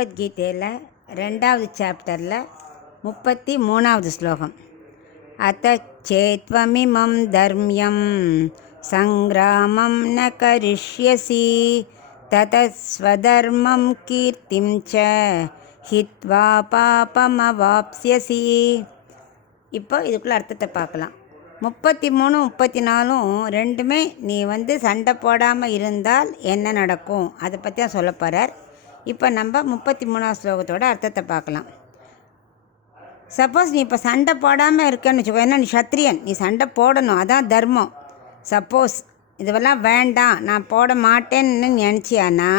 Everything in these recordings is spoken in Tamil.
பகவத்கீதையில் 2வது சாப்டரில் 33வது ஸ்லோகம். அத்த சேத்வமிமம் தர்மியம் சங்கிராமம் ந கரிஷ்யசி ததஸ்வதர்மம் கீர்த்திம் ச ஹித்வா பாபமவாப்ஸ்யசி. இப்போ இதுக்குள்ள அர்த்தத்தை பார்க்கலாம். 33, 34 ரெண்டுமே நீ சண்டை போடாமல் இருந்தால் என்ன நடக்கும் அதை பற்றி தான் சொல்ல போகிறார். இப்போ நம்ம 33வது ஸ்லோகத்தோட அர்த்தத்தை பார்க்கலாம். சப்போஸ் நீ இப்போ சண்டை போடாமல் இருக்கன்னு வச்சுக்கோ, ஏன்னா நீ சத்திரியன், நீ சண்டை போடணும், அதான் தர்மம். சப்போஸ் இதுவெல்லாம் வேண்டாம், நான் போட மாட்டேன்னு நினச்சியானா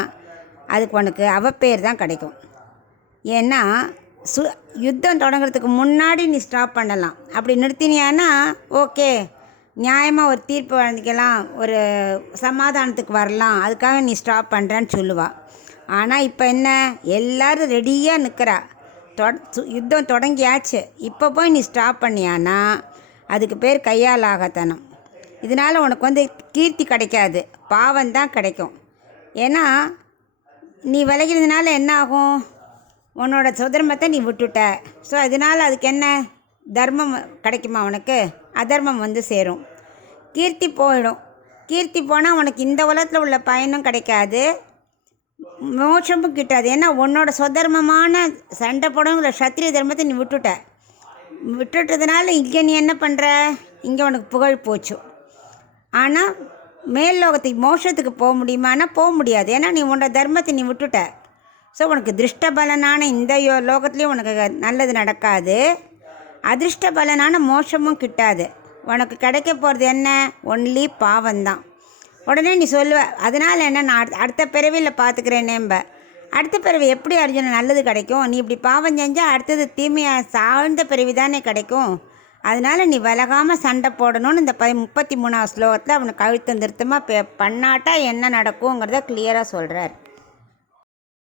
அதுக்கு உனக்கு அவப்பேர் தான் கிடைக்கும். ஏன்னா யுத்தம் தொடங்குறதுக்கு முன்னாடி நீ ஸ்டாப் பண்ணலாம். அப்படி நிறுத்தினியானா ஓகே, நியாயமாக ஒரு தீர்ப்பு வழங்கிக்கலாம், ஒரு சமாதானத்துக்கு வரலாம், அதுக்காக நீ ஸ்டாப் பண்ணுறேன்னு சொல்லுவாள். ஆனால் இப்போ என்ன, எல்லோரும் ரெடியாக நிற்கிறா, யுத்தம் தொடங்கியாச்சு, இப்போ போய் நீ ஸ்டாப் பண்ணியானா அதுக்கு பேர் கையால் ஆகத்தனம். இதனால் உனக்கு கீர்த்தி கிடைக்காது, பாவம்தான் கிடைக்கும். ஏன்னா நீ விலகிறதுனால என்ன ஆகும், உன்னோட சுதர்மத்தை நீ விட்டுட்ட. ஸோ அதனால் அதுக்கு என்ன தர்மம் கிடைக்குமா உனக்கு, அதர்மம் சேரும். கீர்த்தி போயிடும். கீர்த்தி போனால் உனக்கு இந்த உலகத்தில் உள்ள பயனும் கிடைக்காது, மோட்சமும் கிட்டாது. ஏன்னா உன்னோட சுதர்மமான சண்டை போடணுங்கிற சத்திரிய தர்மத்தை நீ விட்டுட்டதுனால இங்கே நீ என்ன பண்ணுற, இங்கே உனக்கு புகழ் போச்சு. ஆனால் மேல் லோகத்துக்கு மோட்சத்துக்கு போக முடியுமானா போக முடியாது. ஏன்னா நீ உன்னோட தர்மத்தை நீ விட்டுட்ட. ஸோ உனக்கு திருஷ்ட பலனான இந்த லோகத்துலேயும் உனக்கு நல்லது நடக்காது, அதிர்ஷ்ட பலனான மோட்சமும் கிட்டாது. உனக்கு கிடைக்க போகிறது என்ன, ஒன்லி பாவம்தான். உடனே நீ சொல்லுவ, அதனால் என்ன, நான் அடுத்த பிறவியில் பார்த்துக்கிறேனேம்ப. அடுத்த பிறவி எப்படி அர்ஜுனன் நல்லது கிடைக்கும், நீ இப்படி பாவம் செஞ்சால் அடுத்தது தீமையாக சாழ்ந்த பிறவி தானே கிடைக்கும். அதனால் நீ விலகாமல் சண்டை போடணும்னு இந்த 33வது ஸ்லோகத்தில் அவனுக்கு அழுத்தம் திருத்தமாக பண்ணாட்டா என்ன நடக்குங்கிறத கிளியராக சொல்கிறார்.